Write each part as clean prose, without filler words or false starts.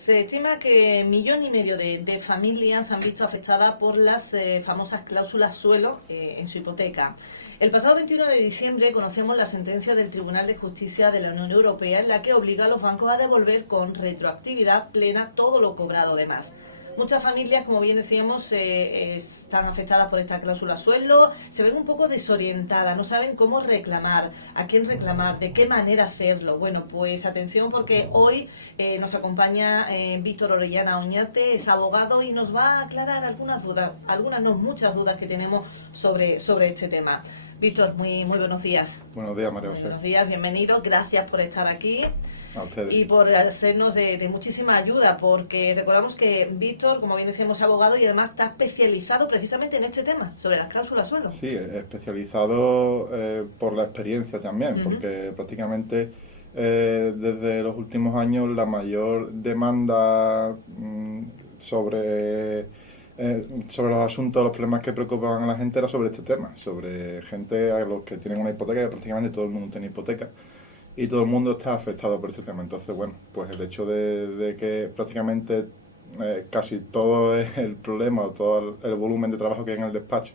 Se estima que 1,5 millones de familias se han visto afectadas por las famosas cláusulas suelo en su hipoteca. El pasado 21 de diciembre conocemos la sentencia del Tribunal de Justicia de la Unión Europea en la que obliga a los bancos a devolver con retroactividad plena todo lo cobrado de más. Muchas familias, como bien decíamos, están afectadas por esta cláusula suelo, se ven un poco desorientadas, no saben cómo reclamar, a quién reclamar, de qué manera hacerlo. Bueno, pues atención porque hoy nos acompaña Víctor Orellana Oñate, es abogado y nos va a aclarar algunas dudas, muchas dudas que tenemos sobre este tema. Víctor, muy buenos días. Buenos días, María José. Buenos días, bienvenido, gracias por estar aquí. A ustedes. Y por hacernos de muchísima ayuda, porque recordamos que Víctor, como bien decíamos, es abogado y además está especializado precisamente en este tema, sobre las cláusulas suelo. Sí, especializado por la experiencia también, porque prácticamente desde los últimos años la mayor demanda sobre los asuntos, los problemas que preocupaban a la gente era sobre este tema, sobre gente a los que tienen una hipoteca, que prácticamente todo el mundo tiene hipoteca. Y todo el mundo está afectado por este tema. Entonces, bueno, pues el hecho de que prácticamente casi todo el problema o todo el volumen de trabajo que hay en el despacho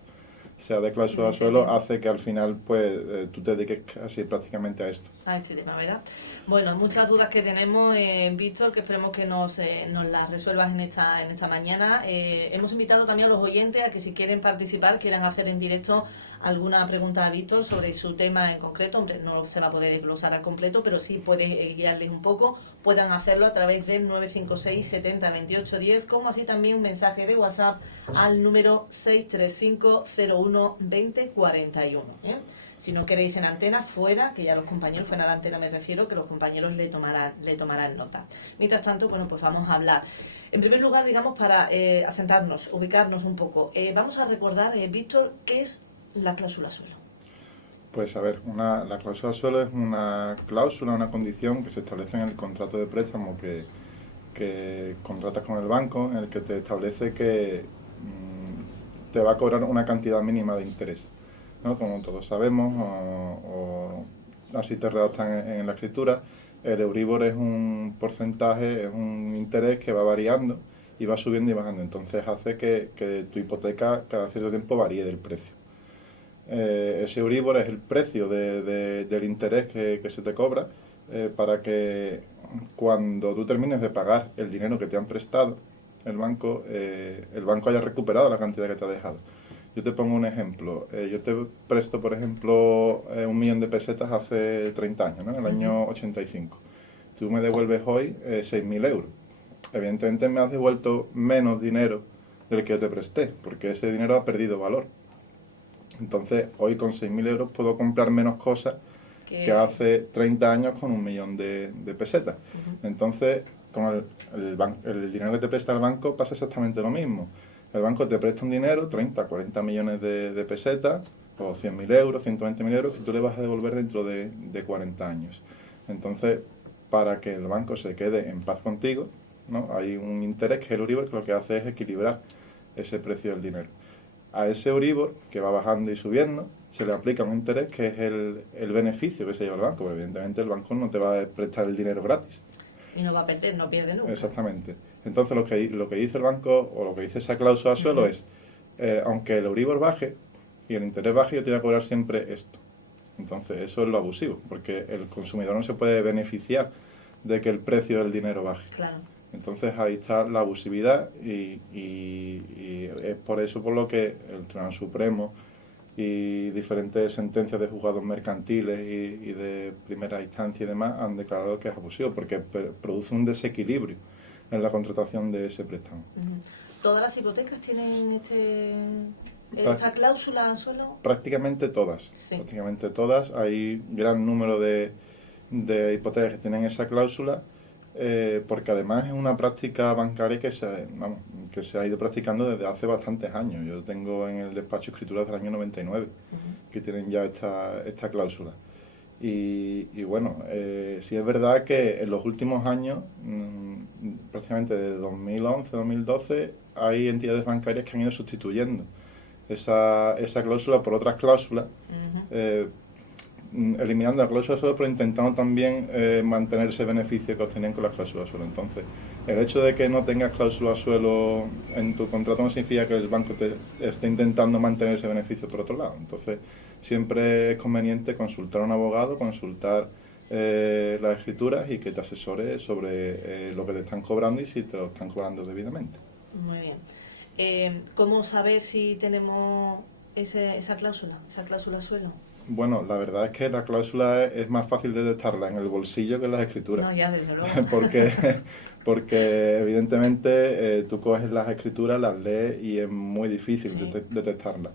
sea de cláusula de suelo hace que al final pues tú te dediques casi prácticamente a esto. A este tema, ¿verdad? Bueno, muchas dudas que tenemos, Víctor, que esperemos que nos las resuelvas en esta mañana. Hemos invitado también a los oyentes a que si quieren participar, quieran hacer en directo alguna pregunta a Víctor sobre su tema en concreto, aunque no se va a poder desglosar al completo, pero sí puede guiarles un poco, puedan hacerlo a través del 956 70 28 10, como así también un mensaje de WhatsApp al número 635 01 20 41. Si no queréis en antena, fuera, que ya los compañeros, fuera de la antena me refiero, que los compañeros le tomarán nota. Mientras tanto, bueno, pues vamos a hablar. En primer lugar, digamos, para asentarnos, ubicarnos un poco, vamos a recordar, Víctor, ¿qué es la cláusula suelo? Pues a ver, la cláusula suelo es una cláusula, una condición que se establece en el contrato de préstamo que contratas con el banco, en el que te establece que te va a cobrar una cantidad mínima de interés, ¿no? Como todos sabemos, o así te redactan en la escritura, el Euribor es un porcentaje, es un interés que va variando y va subiendo y bajando. Entonces hace que tu hipoteca cada cierto tiempo varíe del precio. Ese Euribor es el precio del interés que se te cobra para que cuando tú termines de pagar el dinero que te han prestado, el banco haya recuperado la cantidad que te ha dejado. Yo te pongo un ejemplo. Yo te presto, por ejemplo, 1 millón de pesetas hace 30 años, ¿no? En el año 85. Tú me devuelves hoy 6.000 euros. Evidentemente me has devuelto menos dinero del que yo te presté, porque ese dinero ha perdido valor. Entonces, hoy con 6.000 euros puedo comprar menos cosas que hace 30 años con 1 millón de pesetas. Entonces, con el dinero que te presta el banco pasa exactamente lo mismo. El banco te presta un dinero, 30, 40 millones de pesetas, o 100.000 euros, 120.000 euros, que tú le vas a devolver dentro de 40 años. Entonces, para que el banco se quede en paz contigo, ¿no? Hay un interés que es el Euribor, que lo que hace es equilibrar ese precio del dinero. A ese Euribor, que va bajando y subiendo, se le aplica un interés que es el beneficio que se lleva el banco. Pero evidentemente el banco no te va a prestar el dinero gratis. Y no va a perder, no pierde nunca. Exactamente. Entonces lo que dice el banco, o lo que dice esa cláusula suelo es, aunque el Euribor baje y el interés baje, yo te voy a cobrar siempre esto. Entonces eso es lo abusivo, porque el consumidor no se puede beneficiar de que el precio del dinero baje. Claro. Entonces ahí está la abusividad y es por eso por lo que el Tribunal Supremo y diferentes sentencias de juzgados mercantiles y de primera instancia y demás han declarado que es abusivo, porque produce un desequilibrio en la contratación de ese préstamo. ¿Todas las hipotecas tienen esta cláusula suelo? Prácticamente todas. Sí. Prácticamente todas. Hay gran número de hipotecas que tienen esa cláusula. Porque además es una práctica bancaria que se ha ido practicando desde hace bastantes años. Yo tengo en el despacho escrituras del año 99 que tienen ya esta cláusula. Y bueno, sí es verdad que en los últimos años, prácticamente desde 2011-2012, hay entidades bancarias que han ido sustituyendo esa cláusula por otras cláusulas eliminando la cláusula suelo, pero intentando también mantener ese beneficio que obtenían con las cláusulas suelo. Entonces, el hecho de que no tengas cláusula suelo en tu contrato no significa que el banco te esté intentando mantener ese beneficio por otro lado. Entonces, siempre es conveniente consultar a un abogado, consultar las escrituras y que te asesore sobre lo que te están cobrando y si te lo están cobrando debidamente. Muy bien. ¿Cómo saber si tenemos esa cláusula suelo? Bueno, la verdad es que la cláusula es más fácil de detectarla en el bolsillo que en las escrituras. No, ya, desde luego. Porque evidentemente tú coges las escrituras, las lees y es muy difícil Sí. detectarlas.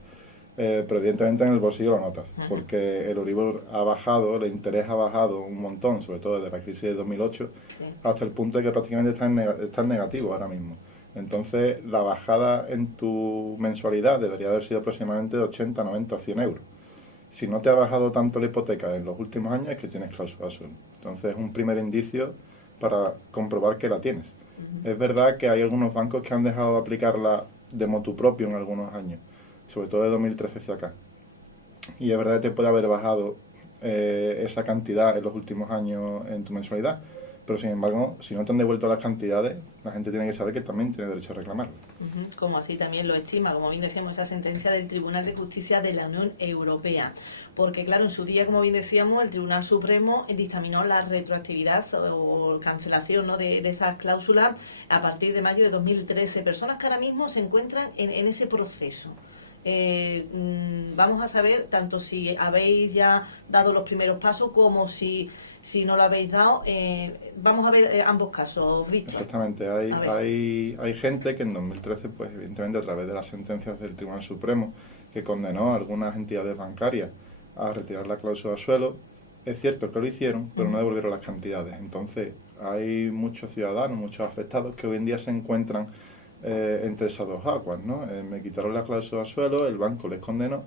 Pero evidentemente en el bolsillo lo notas, Ajá. porque el Euribor ha bajado, el interés ha bajado un montón, sobre todo desde la crisis de 2008, Sí. hasta el punto de que prácticamente está en negativo ahora mismo. Entonces, la bajada en tu mensualidad debería haber sido aproximadamente de 80, 90, 100 euros. Si no te ha bajado tanto la hipoteca en los últimos años es que tienes cláusula suelo. Entonces, es un primer indicio para comprobar que la tienes. Es verdad que hay algunos bancos que han dejado de aplicarla de motu propio en algunos años, sobre todo de 2013 hacia acá. Y es verdad que te puede haber bajado esa cantidad en los últimos años en tu mensualidad, pero sin embargo, si no te han devuelto las cantidades, la gente tiene que saber que también tiene derecho a reclamarlo. Como así también lo estima, como bien decíamos, esa sentencia del Tribunal de Justicia de la Unión Europea. Porque, claro, en su día, como bien decíamos, el Tribunal Supremo dictaminó la retroactividad o cancelación, ¿no?, de esas cláusulas a partir de mayo de 2013. Personas que ahora mismo se encuentran en ese proceso. Vamos a saber tanto si habéis ya dado los primeros pasos como si no lo habéis dado. Vamos a ver ambos casos, Víctor. Exactamente, hay gente que en 2013, pues evidentemente a través de las sentencias del Tribunal Supremo, que condenó a algunas entidades bancarias a retirar la cláusula suelo, es cierto que lo hicieron, pero no devolvieron las cantidades. Entonces, hay muchos ciudadanos, muchos afectados que hoy en día se encuentran entre esas dos aguas, ¿no? Me quitaron la cláusula suelo, el banco les condenó,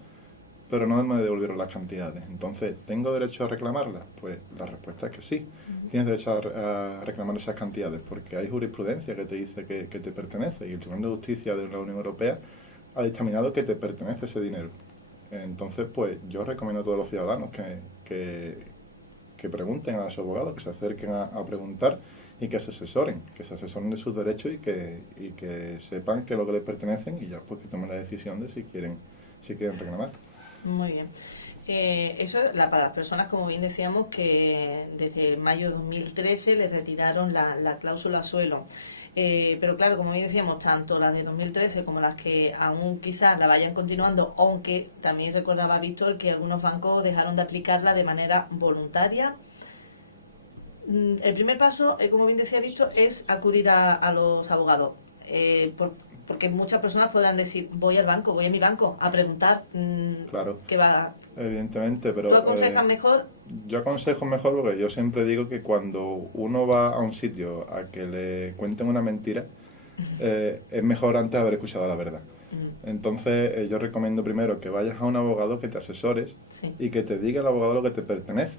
pero no me devolvieron las cantidades. Entonces, ¿tengo derecho a reclamarlas? Pues la respuesta es que sí. Tienes derecho a reclamar esas cantidades, porque hay jurisprudencia que te dice que te pertenece, y el Tribunal de Justicia de la Unión Europea ha dictaminado que te pertenece ese dinero. Entonces, pues yo recomiendo a todos los ciudadanos que pregunten a su abogado, que se acerquen a preguntar y que se asesoren de sus derechos y que sepan que es lo que les pertenecen y ya pues que tomen la decisión de si quieren reclamar. Muy bien. Eso es para las personas, como bien decíamos, que desde mayo de 2013 les retiraron la cláusula suelo. Pero claro, como bien decíamos, tanto las de 2013 como las que aún quizás la vayan continuando, aunque también recordaba Víctor que algunos bancos dejaron de aplicarla de manera voluntaria. El primer paso, como bien decía Víctor, es acudir a los abogados. Porque muchas personas podrán decir, voy al banco, voy a mi banco a preguntar Claro, qué va. evidentemente, pero ¿Tú aconsejas mejor? yo aconsejo mejor porque yo siempre digo que cuando uno va a un sitio a que le cuenten una mentira, es mejor antes haber escuchado la verdad. Entonces, yo recomiendo primero que vayas a un abogado, que te asesores Sí. y que te diga el abogado lo que te pertenece.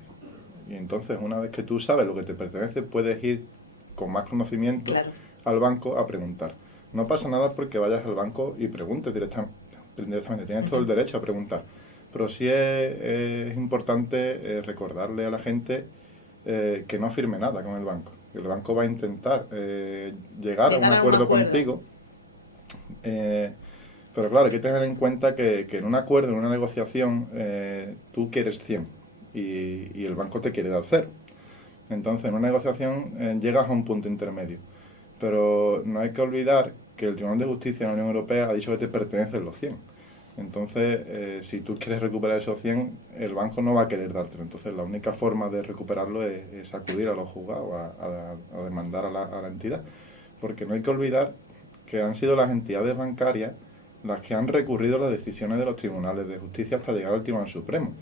Y entonces, una vez que tú sabes lo que te pertenece, puedes ir con más conocimiento Claro. al banco a preguntar. No pasa nada porque vayas al banco y preguntes directamente. Tienes todo el derecho a preguntar. Pero sí es importante recordarle a la gente que no firme nada con el banco. El banco va a intentar llegar a un acuerdo contigo. Pero claro, hay que tener en cuenta que en un acuerdo, en una negociación, tú quieres 100 y el banco te quiere dar 0. Entonces, en una negociación llegas a un punto intermedio. Pero no hay que olvidar que el Tribunal de Justicia de la Unión Europea ha dicho que te pertenecen los 100. Entonces, si tú quieres recuperar esos 100, el banco no va a querer dártelo. Entonces, la única forma de recuperarlo es acudir a los juzgados, a demandar a la entidad. Porque no hay que olvidar que han sido las entidades bancarias las que han recurrido las decisiones de los tribunales de justicia hasta llegar al Tribunal Supremo.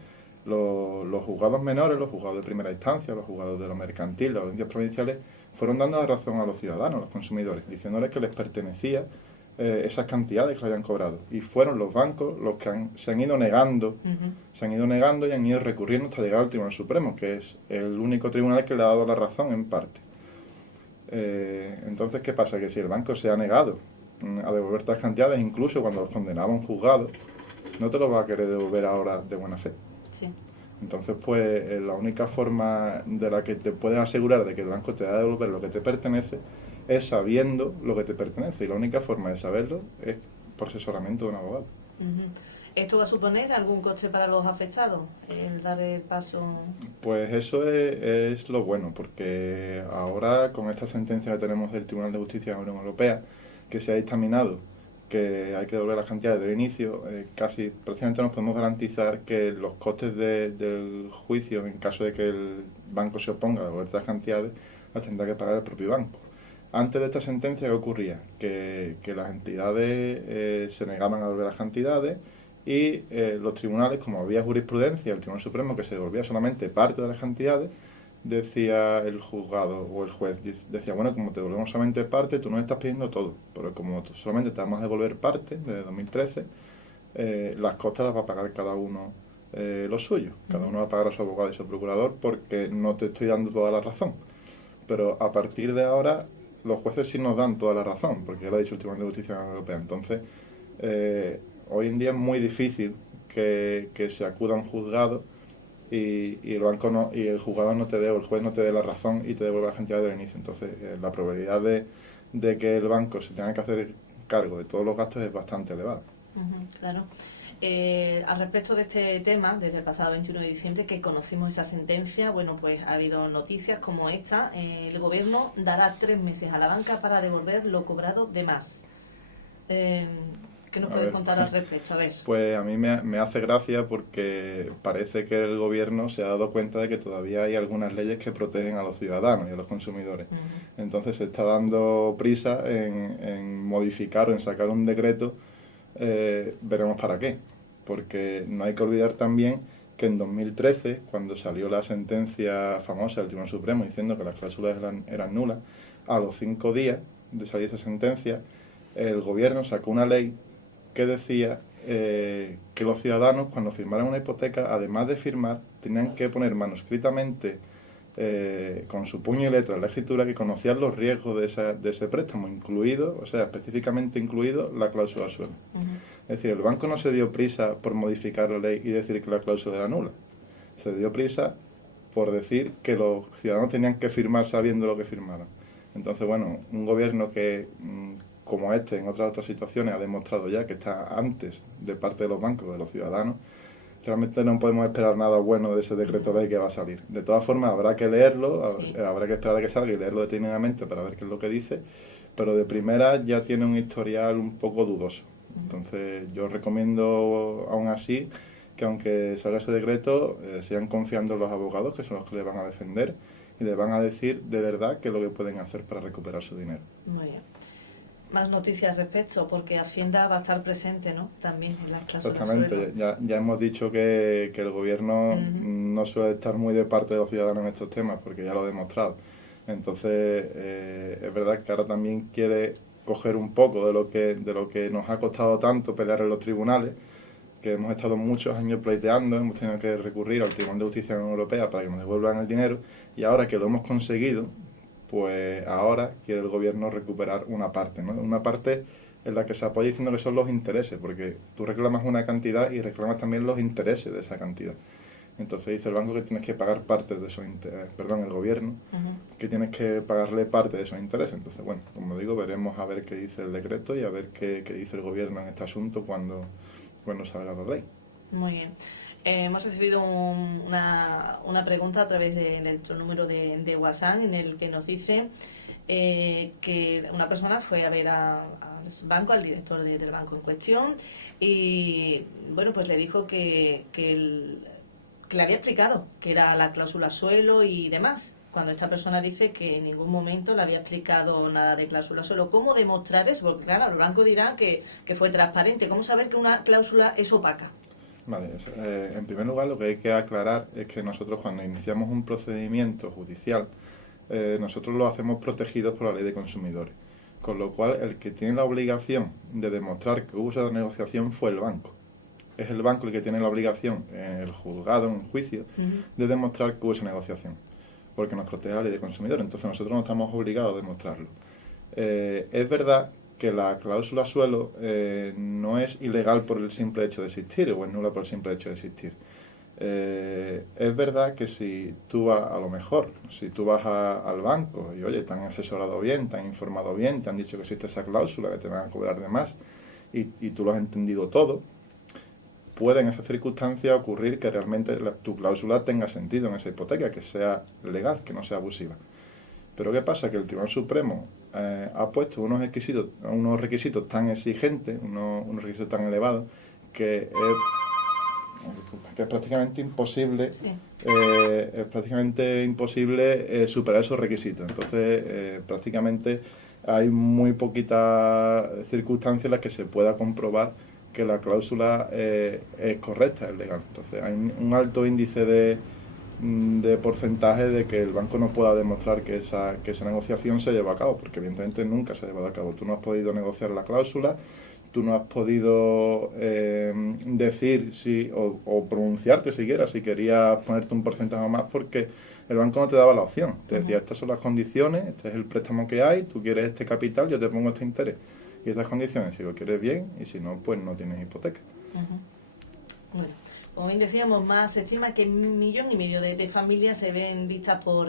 Los juzgados menores, los juzgados de primera instancia, los juzgados de lo mercantil, las audiencias provinciales, fueron dando la razón a los ciudadanos, a los consumidores, diciéndoles que les pertenecía esas cantidades que le habían cobrado. Y fueron los bancos los que se han ido negando, y han ido recurriendo hasta llegar al Tribunal Supremo, que es el único tribunal que le ha dado la razón en parte. Entonces, ¿qué pasa? Que si el banco se ha negado a devolver estas cantidades, incluso cuando los condenaba un juzgado, no te lo va a querer devolver ahora de buena fe. Sí. Entonces, pues la única forma de la que te puedes asegurar de que el banco te va a devolver lo que te pertenece es sabiendo lo que te pertenece. Y la única forma de saberlo es por asesoramiento de un abogado. Ujú. ¿Esto va a suponer algún coste para los afectados, el dar el paso? Pues eso es lo bueno, porque ahora con esta sentencia que tenemos del Tribunal de Justicia de la Unión Europea, que se ha dictaminado que hay que devolver las cantidades del inicio, casi prácticamente nos podemos garantizar que los costes del juicio, en caso de que el banco se oponga a devolver estas cantidades, las tendrá que pagar el propio banco. Antes de esta sentencia, ¿qué ocurría? Que las entidades se negaban a devolver las cantidades y los tribunales, como había jurisprudencia, el Tribunal Supremo, que se devolvía solamente parte de las cantidades, decía el juzgado o el juez, decía, bueno, como te devolvemos solamente parte, tú nos estás pidiendo todo, pero como solamente te vamos a devolver parte, desde 2013, las costas las va a pagar cada uno lo suyo, cada uno va a pagar a su abogado y su procurador porque no te estoy dando toda la razón. Pero a partir de ahora, los jueces sí nos dan toda la razón, porque ya lo ha dicho el Tribunal de Justicia de la Unión Europea. Entonces, hoy en día es muy difícil que se acuda a un juzgado y el banco no, y el juzgado no te dé, o el juez no te dé la razón y te devuelva la cantidad del inicio. Entonces, la probabilidad de que el banco se tenga que hacer cargo de todos los gastos es bastante elevada. Claro. Al respecto de este tema, desde el pasado 21 de diciembre que conocimos esa sentencia, bueno, pues ha habido noticias como esta. El gobierno dará 3 meses a la banca para devolver lo cobrado de más. ¿Qué nos puedes contar al respecto? A ver. Pues a mí me hace gracia porque parece que el gobierno se ha dado cuenta de que todavía hay algunas leyes que protegen a los ciudadanos y a los consumidores. Entonces se está dando prisa en modificar o en sacar un decreto, veremos para qué. Porque no hay que olvidar también que en 2013, cuando salió la sentencia famosa del Tribunal Supremo diciendo que las cláusulas eran nulas, a los 5 días de salir esa sentencia, el gobierno sacó una ley que decía que los ciudadanos, cuando firmaran una hipoteca, además de firmar, tenían que poner manuscritamente con su puño y letra en la escritura que conocían los riesgos de ese préstamo, incluido, o sea, específicamente incluido la cláusula suelo. Es decir, el banco no se dio prisa por modificar la ley y decir que la cláusula era nula. Se dio prisa por decir que los ciudadanos tenían que firmar sabiendo lo que firmaban. Entonces, bueno, un gobierno que, como este, en otras situaciones, ha demostrado ya que está antes de parte de los bancos que de los ciudadanos, realmente no podemos esperar nada bueno de ese decreto ley que va a salir. De todas formas, habrá que leerlo, sí. Habrá que esperar a que salga y leerlo detenidamente para ver qué es lo que dice, pero de primera ya tiene un historial un poco dudoso. Entonces, yo recomiendo aún así que aunque salga ese decreto, sigan confiando en los abogados, que son los que le van a defender y le van a decir de verdad qué es lo que pueden hacer para recuperar su dinero. Muy bien. Más noticias al respecto, porque Hacienda va a estar presente, ¿no? También en las cláusulas. Exactamente, ya hemos dicho que el gobierno no suele estar muy de parte de los ciudadanos en estos temas, porque ya lo ha demostrado. Entonces, es verdad que ahora también quiere coger un poco de lo que nos ha costado tanto pelear en los tribunales, que hemos estado muchos años pleiteando, hemos tenido que recurrir al Tribunal de Justicia de la Unión Europea para que nos devuelvan el dinero, y ahora que lo hemos conseguido, pues ahora quiere el gobierno recuperar una parte, ¿no? Una parte en la que se apoya diciendo que son los intereses, porque tú reclamas una cantidad y reclamas también los intereses de esa cantidad. Entonces dice el banco que tienes que pagar parte de esos intereses, el gobierno, que tienes que pagarle parte de esos intereses. Entonces, bueno, como digo, veremos a ver qué dice el decreto y a ver qué dice el gobierno en este asunto cuando salga la ley. Muy bien. Hemos recibido una pregunta a través de nuestro número de WhatsApp en el que nos dice que una persona fue a ver al banco, al director del banco en cuestión, y bueno, pues le dijo que le había explicado que era la cláusula suelo y demás, cuando esta persona dice que en ningún momento le había explicado nada de cláusula suelo. ¿Cómo demostrar eso? Porque claro, el banco dirá que fue transparente. ¿Cómo saber que una cláusula es opaca? Vale, en primer lugar lo que hay que aclarar es que nosotros cuando iniciamos un procedimiento judicial, nosotros lo hacemos protegidos por la ley de consumidores, con lo cual el que tiene la obligación de demostrar que hubo esa negociación fue el banco. Es el banco el que tiene la obligación, en el juzgado, en un juicio, de demostrar que hubo esa negociación, porque nos protege la ley de consumidores, entonces nosotros no estamos obligados a demostrarlo. Es verdad que la cláusula suelo no es ilegal por el simple hecho de existir, o es nula por el simple hecho de existir. Es verdad que si tú vas, a lo mejor, si tú vas al banco y oye, te han asesorado bien, te han informado bien, te han dicho que existe esa cláusula, que te van a cobrar de más y tú lo has entendido todo, puede en esas circunstancias ocurrir que realmente tu cláusula tenga sentido en esa hipoteca, que sea legal, que no sea abusiva. Pero ¿qué pasa? Que el Tribunal Supremo ha puesto unos requisitos tan exigentes, unos requisitos tan elevados, que es prácticamente imposible, Sí. superar esos requisitos. Entonces, prácticamente hay muy poquitas circunstancias en las que se pueda comprobar que la cláusula es correcta, es legal. Entonces, hay un alto índice de porcentaje de que el banco no pueda demostrar que esa negociación se lleva a cabo, porque evidentemente nunca se ha llevado a cabo. Tú no has podido negociar la cláusula, tú no has podido decir o pronunciarte siquiera si querías ponerte un porcentaje más, porque el banco no te daba la opción. Te decía, estas son las condiciones, este es el préstamo que hay, tú quieres este capital, yo te pongo este interés. Y estas condiciones, si lo quieres bien, y si no, pues no tienes hipoteca. Bueno, como bien decíamos, más se estima que 1,5 millones de familias se ven vistas por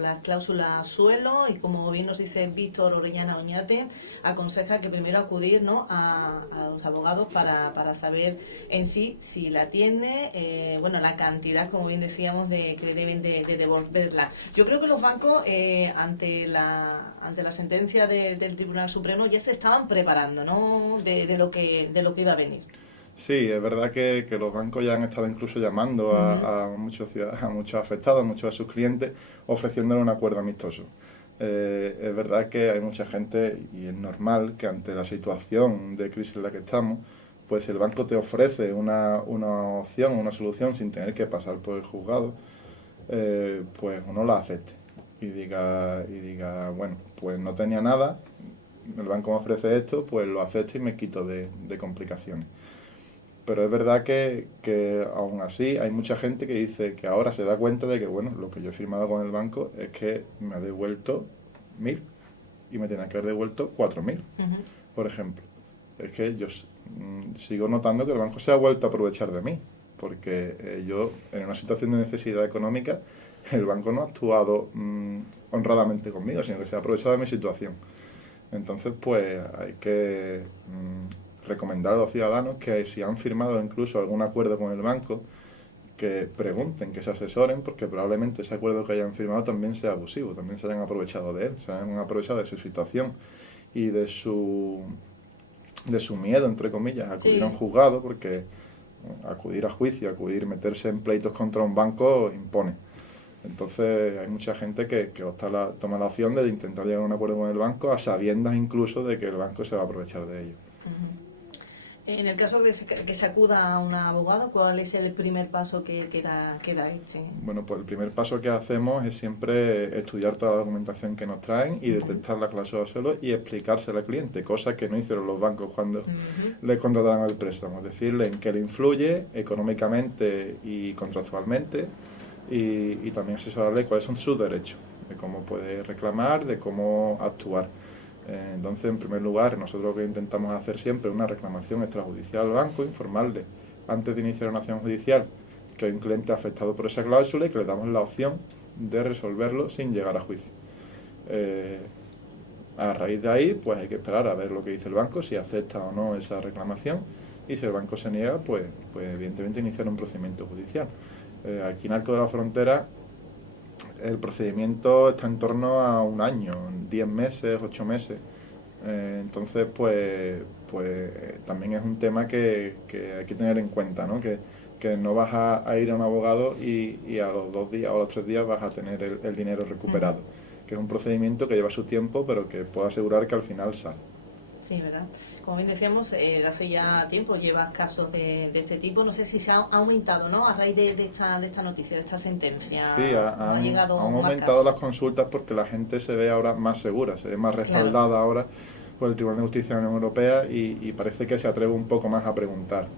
la cláusula suelo, y como bien nos dice Víctor Orellana Oñate, aconseja que primero acudir, ¿no?, a los abogados para saber en sí si la tiene, la cantidad, como bien decíamos, que le deben de devolverla. Yo creo que los bancos, ante la sentencia del Tribunal Supremo, ya se estaban preparando, ¿no?, de lo que iba a venir. Sí, es verdad que los bancos ya han estado incluso llamando a muchos afectados, a muchos de sus clientes, ofreciéndole un acuerdo amistoso. Es verdad que hay mucha gente, y es normal, que ante la situación de crisis en la que estamos, pues si el banco te ofrece una opción, una solución sin tener que pasar por el juzgado, pues uno la acepte y diga, bueno, pues no tenía nada, el banco me ofrece esto, pues lo acepto y me quito de complicaciones. Pero es verdad que aún así hay mucha gente que dice que ahora se da cuenta de que, bueno, lo que yo he firmado con el banco es que me ha devuelto 1.000 y me tenía que haber devuelto 4.000, por ejemplo. Es que yo sigo notando que el banco se ha vuelto a aprovechar de mí, porque yo, en una situación de necesidad económica, el banco no ha actuado honradamente conmigo, sino que se ha aprovechado de mi situación. Entonces, pues hay que recomendar a los ciudadanos que si han firmado incluso algún acuerdo con el banco, que pregunten, que se asesoren, porque probablemente ese acuerdo que hayan firmado también sea abusivo, también se hayan aprovechado de él, se hayan aprovechado de su situación y de su miedo, entre comillas, a acudir a un juzgado, porque acudir a juicio, meterse en pleitos contra un banco impone. Entonces hay mucha gente que toma la opción de intentar llegar a un acuerdo con el banco, a sabiendas incluso de que el banco se va a aprovechar de ello. En el caso que se acuda a un abogado, ¿cuál es el primer paso que da este? Bueno, pues el primer paso que hacemos es siempre estudiar toda la documentación que nos traen y detectar la cláusula suelo y explicársela al cliente, cosa que no hicieron los bancos cuando le contrataron el préstamo. Decirle en qué le influye económicamente y contractualmente, y también asesorarle cuáles son sus derechos, de cómo puede reclamar, de cómo actuar. Entonces, en primer lugar, nosotros lo que intentamos hacer siempre es una reclamación extrajudicial al banco, informarle antes de iniciar una acción judicial que hay un cliente afectado por esa cláusula y que le damos la opción de resolverlo sin llegar a juicio. A raíz de ahí, pues hay que esperar a ver lo que dice el banco, si acepta o no esa reclamación, y si el banco se niega, pues evidentemente iniciar un procedimiento judicial. Aquí en Arco de la Frontera el procedimiento está en torno a 1 año, 10 meses, 8 meses. Entonces, pues también es un tema que hay que tener en cuenta, ¿no? Que no vas a ir a un abogado y a los 2 días o a los 3 días vas a tener el dinero recuperado. Que es un procedimiento que lleva su tiempo, pero que puedo asegurar que al final sale. Sí, ¿verdad? Como bien decíamos, hace ya tiempo llevas casos de este tipo. No sé si se ha aumentado, ¿no?, a raíz de esta noticia, de esta sentencia. Sí, han aumentado las consultas porque la gente se ve ahora más segura, se ve más respaldada ahora por el Tribunal de Justicia de la Unión Europea y parece que se atreve un poco más a preguntar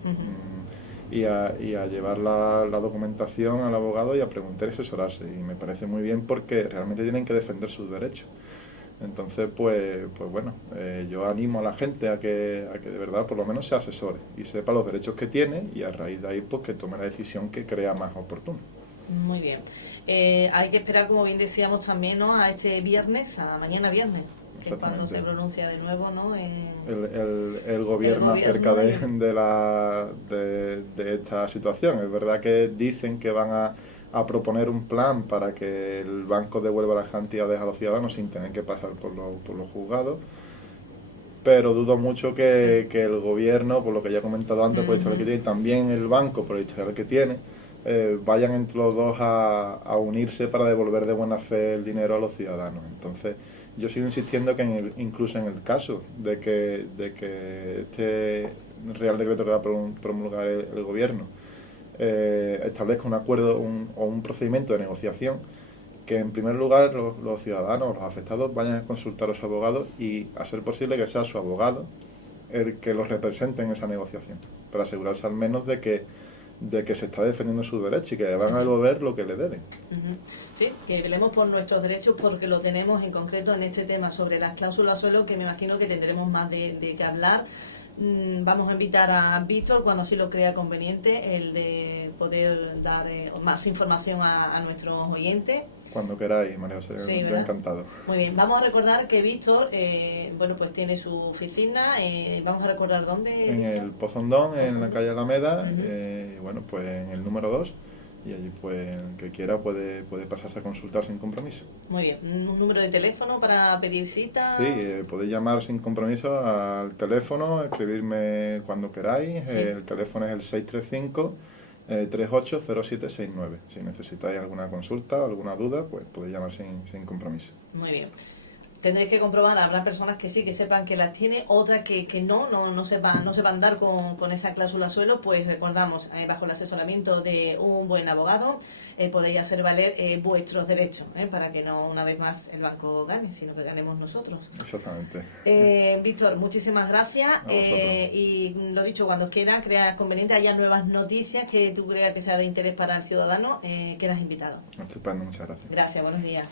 y a llevar la documentación al abogado y a preguntar y asesorarse. Y me parece muy bien porque realmente tienen que defender sus derechos. Entonces, pues bueno, yo animo a la gente a que de verdad por lo menos se asesore y sepa los derechos que tiene y a raíz de ahí pues que tome la decisión que crea más oportuna. Muy bien. Hay que esperar, como bien decíamos también, ¿no?, a este viernes, a mañana viernes, que es cuando se pronuncia de nuevo, ¿no?, el gobierno acerca de esta situación. Es verdad que dicen que van a proponer un plan para que el banco devuelva las cantidades a los ciudadanos sin tener que pasar por los juzgados, pero dudo mucho que el gobierno, por lo que ya he comentado antes, por el historial que tiene, y también el banco, por el historial que tiene, vayan entre los dos a unirse para devolver de buena fe el dinero a los ciudadanos. Entonces, yo sigo insistiendo que incluso en el caso de que este Real Decreto que va a promulgar el gobierno establezca un acuerdo o un procedimiento de negociación, que en primer lugar los ciudadanos, los afectados, vayan a consultar a su abogado y, a ser posible, que sea su abogado el que los represente en esa negociación, para asegurarse al menos de que se está defendiendo su derecho y que le van a devolver lo que le deben. Sí, que velemos por nuestros derechos, porque lo tenemos en concreto en este tema sobre las cláusulas suelo, que me imagino que tendremos más de que hablar. Vamos a invitar a Víctor, cuando así lo crea conveniente, el de poder dar más información a nuestros oyentes. Cuando queráis, María José, sí, yo encantado. Muy bien, vamos a recordar que Víctor, bueno, pues tiene su oficina, vamos a recordar dónde. En el Pozondón, en la calle Alameda, bueno, pues en el número 2, y allí pues el que quiera puede pasarse a consultar sin compromiso. Muy bien, ¿un número de teléfono para pedir cita? Sí, podéis llamar sin compromiso al teléfono, escribirme cuando queráis. Sí. El teléfono es el 635 380769. Si necesitáis alguna consulta o alguna duda, pues podéis llamar sin compromiso. Muy bien. Tendréis que comprobar, habrá personas que sí, que sepan que las tiene, otras que no sepan dar con esa cláusula suelo. Pues recordamos, bajo el asesoramiento de un buen abogado, podéis hacer valer vuestros derechos, para que no una vez más el banco gane, sino que ganemos nosotros. Exactamente. Víctor, muchísimas gracias. Y lo dicho, cuando quieras, creas conveniente, haya nuevas noticias que tú creas que sea de interés para el ciudadano, quedas invitado. Estupendo, muchas gracias. Gracias, buenos días.